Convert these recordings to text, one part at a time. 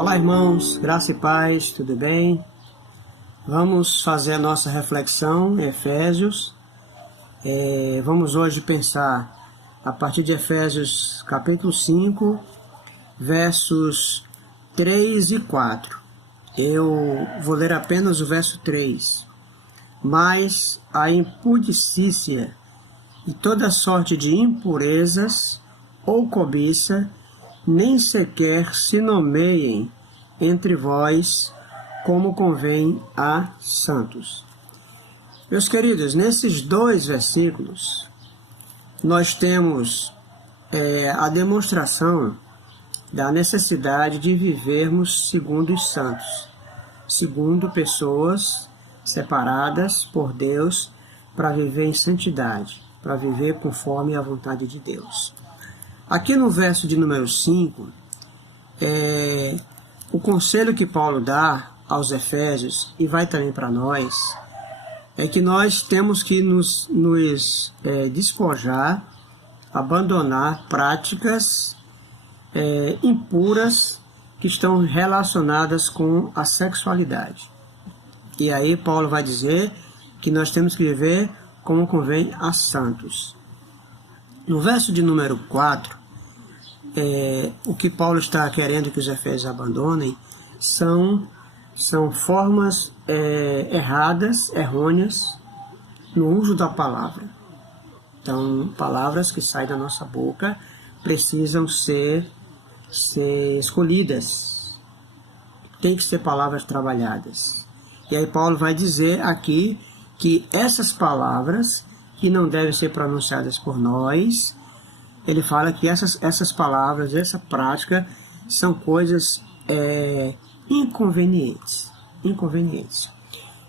Olá, irmãos, graça e paz, tudo bem? Vamos fazer a nossa reflexão em Efésios. Vamos hoje pensar a partir de Efésios capítulo 5, versos 3 e 4. Eu vou ler apenas o verso 3. Mas a impudicícia e toda sorte de impurezas ou cobiça nem sequer se nomeiem entre vós como convém a santos. Meus queridos, nesses dois versículos, nós temos a demonstração da necessidade de vivermos segundo os santos, segundo pessoas separadas por Deus para viver em santidade, para viver conforme a vontade de Deus. Aqui no verso de número 5, o conselho que Paulo dá aos Efésios, e vai também para nós, é que nós temos que nos despojar, abandonar práticas impuras que estão relacionadas com a sexualidade. E aí Paulo vai dizer que nós temos que viver como convém a santos. No verso de número 4, o que Paulo está querendo que os Efésios abandonem são formas erradas, errôneas, no uso da palavra. Então, palavras que saem da nossa boca precisam ser escolhidas. Tem que ser palavras trabalhadas. E aí Paulo vai dizer aqui que essas palavras, que não devem ser pronunciadas por nós, ele fala que essas palavras, essa prática, são coisas inconvenientes.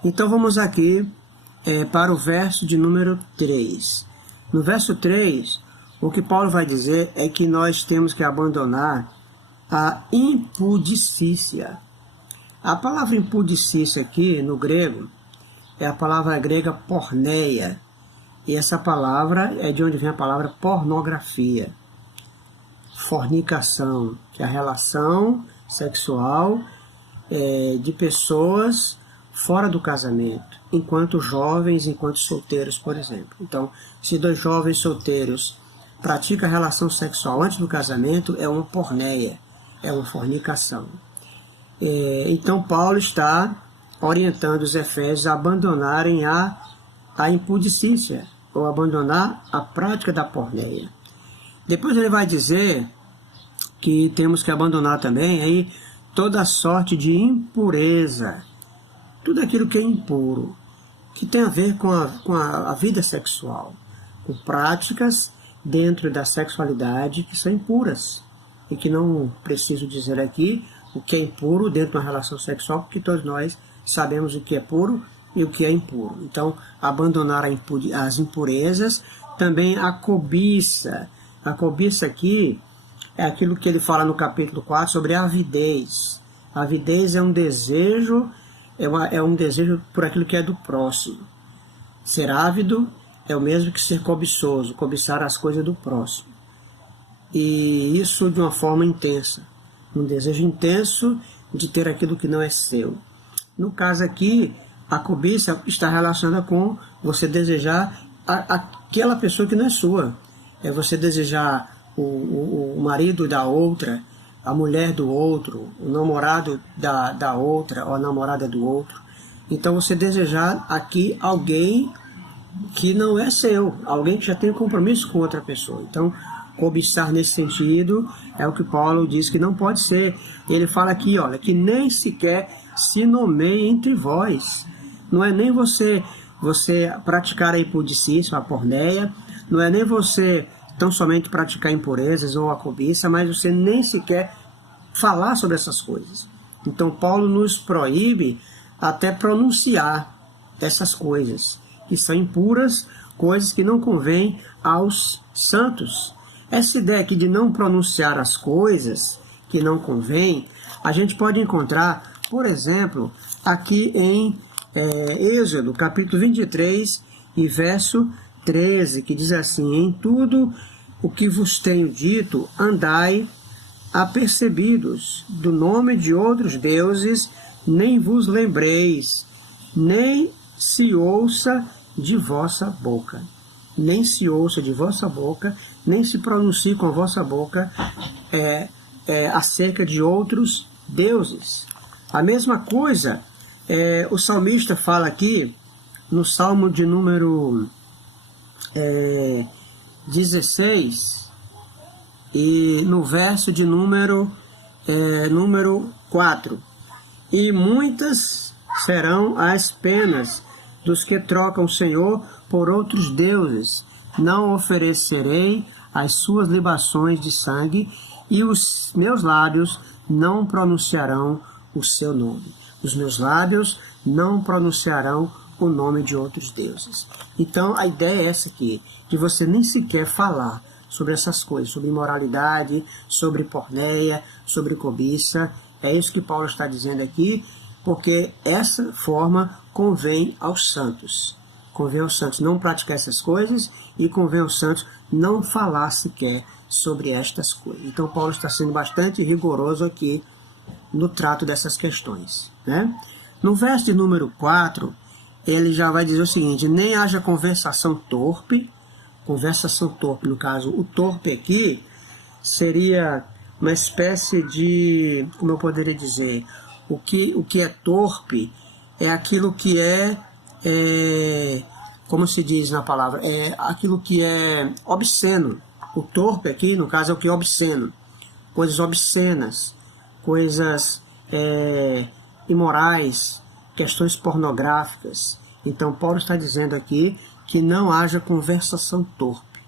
Então vamos aqui para o verso de número 3. No verso 3, o que Paulo vai dizer é que nós temos que abandonar a impudicícia. A palavra impudicícia aqui, no grego, é a palavra grega porneia. E essa palavra é de onde vem a palavra pornografia. Fornicação, que é a relação sexual de pessoas fora do casamento, enquanto jovens, enquanto solteiros, por exemplo. Então, se dois jovens solteiros praticam a relação sexual antes do casamento, é uma porneia, é uma fornicação. Então, Paulo está orientando os Efésios a abandonarem a impudicícia, ou abandonar a prática da porneia. Depois ele vai dizer que temos que abandonar também aí toda sorte de impureza, tudo aquilo que é impuro, que tem a ver com a vida sexual, com práticas dentro da sexualidade que são impuras, e que não preciso dizer aqui o que é impuro dentro de uma relação sexual, porque todos nós sabemos o que é puro e o que é impuro. Então, abandonar as impurezas, também a cobiça. A cobiça aqui é aquilo que ele fala no capítulo 4 sobre a avidez. A avidez é um desejo, é um desejo por aquilo que é do próximo. Ser ávido é o mesmo que ser cobiçoso, cobiçar as coisas do próximo. E isso de uma forma intensa. Um desejo intenso de ter aquilo que não é seu. No caso aqui, a cobiça está relacionada com você desejar aquela pessoa que não é sua. É você desejar o marido da outra, a mulher do outro, o namorado da outra, ou a namorada do outro. Então você desejar aqui alguém que não é seu, alguém que já tem um compromisso com outra pessoa. Então, cobiçar nesse sentido é o que Paulo diz que não pode ser. Ele fala aqui, olha, que nem sequer se nomeie entre vós. Não é nem você praticar a impudicícia, a porneia, não é nem você tão somente praticar impurezas ou a cobiça, mas você nem sequer falar sobre essas coisas. Então Paulo nos proíbe até pronunciar essas coisas, que são impuras, coisas que não convêm aos santos. Essa ideia aqui de não pronunciar as coisas que não convêm, a gente pode encontrar, por exemplo, aqui em Êxodo, capítulo 23 e verso 13, que diz assim: em tudo o que vos tenho dito, andai apercebidos do nome de outros deuses, nem vos lembreis, nem se ouça de vossa boca. Nem se ouça de vossa boca, nem se pronuncie com a vossa boca acerca de outros deuses. A mesma coisa o salmista fala aqui no Salmo de número 16 e no verso de número 4. E muitas serão as penas dos que trocam o Senhor por outros deuses. Não oferecerei as suas libações de sangue, e os meus lábios não pronunciarão o seu nome. Os meus lábios não pronunciarão o nome de outros deuses. Então a ideia é essa aqui, de você nem sequer falar sobre essas coisas, sobre imoralidade, sobre porneia, sobre cobiça. É isso que Paulo está dizendo aqui, porque essa forma convém aos santos. Convém aos santos não praticar essas coisas e convém aos santos não falar sequer sobre estas coisas. Então Paulo está sendo bastante rigoroso aqui no trato dessas questões, né? No verso de número 4, ele já vai dizer o seguinte: nem haja conversação torpe. Conversação torpe, no caso, o torpe aqui seria uma espécie de, como eu poderia dizer, o que é torpe é aquilo que como se diz na palavra, é aquilo que é obsceno. O torpe aqui, no caso, é o que é obsceno. Coisas obscenas, coisas imorais, questões pornográficas. Então, Paulo está dizendo aqui que não haja conversação torpe,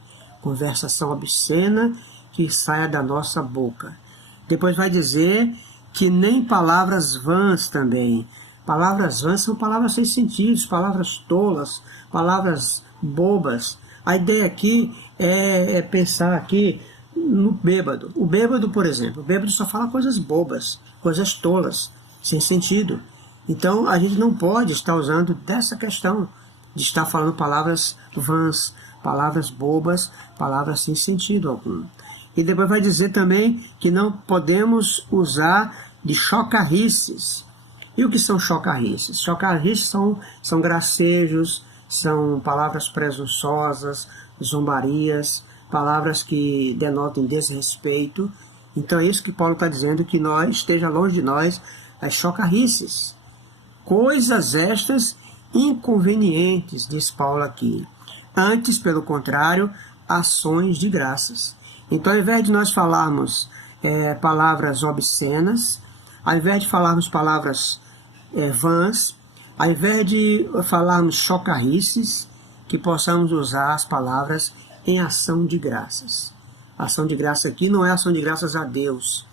conversação obscena que saia da nossa boca. Depois vai dizer que nem palavras vãs também. Palavras vãs são palavras sem sentido, palavras tolas, palavras bobas. A ideia aqui é pensar aqui no bêbado. O bêbado, por exemplo, o bêbado só fala coisas bobas, coisas tolas, sem sentido. Então a gente não pode estar usando dessa questão de estar falando palavras vãs, palavras bobas, palavras sem sentido algum. E depois vai dizer também que não podemos usar de chocarrices. E o que são chocarrices? Chocarrices são gracejos, são palavras presunçosas, zombarias, palavras que denotam desrespeito. Então é isso que Paulo está dizendo, que nós esteja longe de nós as chocarrices. Coisas estas inconvenientes, diz Paulo aqui. Antes, pelo contrário, ações de graças. Então, ao invés de nós falarmos palavras obscenas, ao invés de falarmos palavras vãs, ao invés de falarmos chocarrices, que possamos usar as palavras em ação de graças. Ação de graça aqui não é ação de graças a Deus,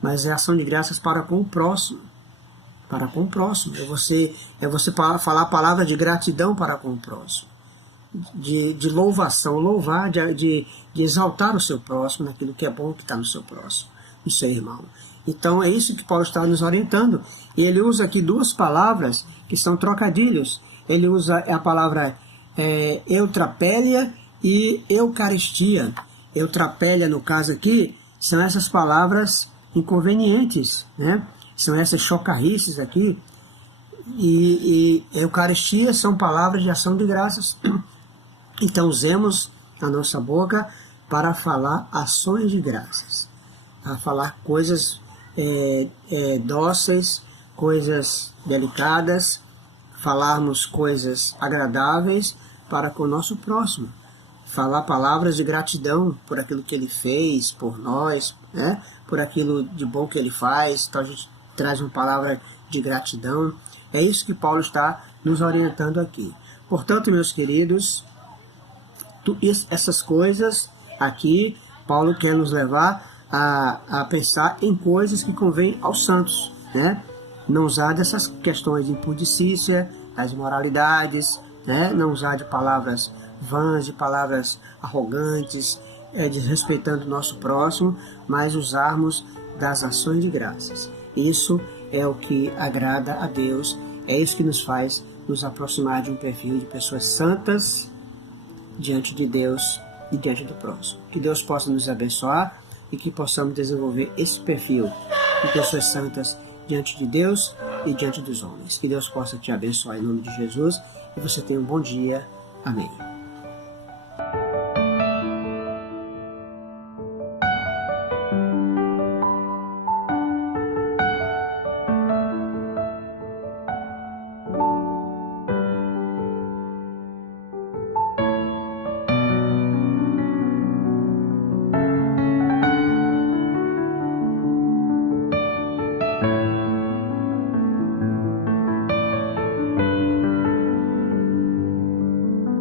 mas é ação de graças para com o próximo. Para com o próximo. É você falar a palavra de gratidão para com o próximo. De louvação, louvar, de exaltar o seu próximo naquilo que é bom que está no seu próximo, no seu irmão. Então é isso que Paulo está nos orientando. E ele usa aqui duas palavras que são trocadilhos. Ele usa a palavra eutrapelia e eucaristia. Eutrapelia, no caso aqui, são essas palavras inconvenientes, né? São essas chocarrices aqui. E eucaristia são palavras de ação de graças. Então usemos a nossa boca para falar ações de graças, a falar coisas dóceis, coisas delicadas, falarmos coisas agradáveis para com o nosso próximo, falar palavras de gratidão por aquilo que ele fez por nós, né? Por aquilo de bom que ele faz. Então a gente traz uma palavra de gratidão. É isso que Paulo está nos orientando aqui. Portanto, meus queridos, essas coisas aqui, Paulo quer nos levar a pensar em coisas que convêm aos santos, né? Não usar dessas questões de impudicícia, das imoralidades, né? Não usar de palavras vãs, de palavras arrogantes, desrespeitando o nosso próximo, mas usarmos das ações de graças. Isso é o que agrada a Deus, é isso que nos faz nos aproximar de um perfil de pessoas santas diante de Deus e diante do próximo. Que Deus possa nos abençoar, e que possamos desenvolver esse perfil de pessoas santas diante de Deus e diante dos homens. Que Deus possa te abençoar em nome de Jesus e você tenha um bom dia. Amém.